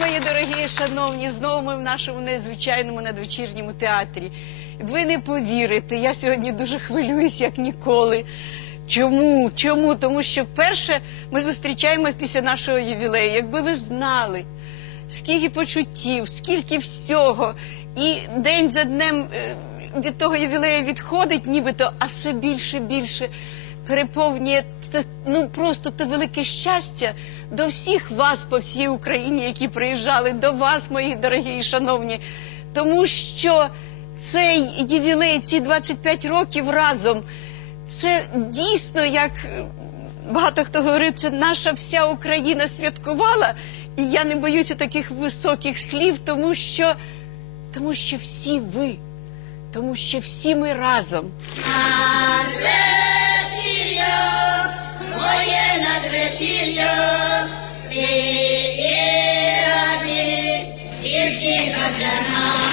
мої дорогі шановні, знову ми в нашому незвичайному надвечірньому театрі. Ви не повірите, я сьогодні дуже хвилююсь, як ніколи. Чому? Чому? Тому що вперше ми зустрічаємось після нашого ювілею. Якби ви знали, скільки почуттів, скільки всього, і день за днем е, від того ювілею відходить, нібито, а все більше більше переповнює ну просто те велике щастя до всіх вас по всій Україні, які приїжджали, до вас, мої дорогі і шановні. Тому що цей ювілей, ці 25 років разом, це дійсно як. Багато хто говорив, це наша вся Україна святкувала, і я не боюся таких високих слів, тому що, тому що всі ви, тому що всі ми разом. Cecilia, the Iradis, जे राजान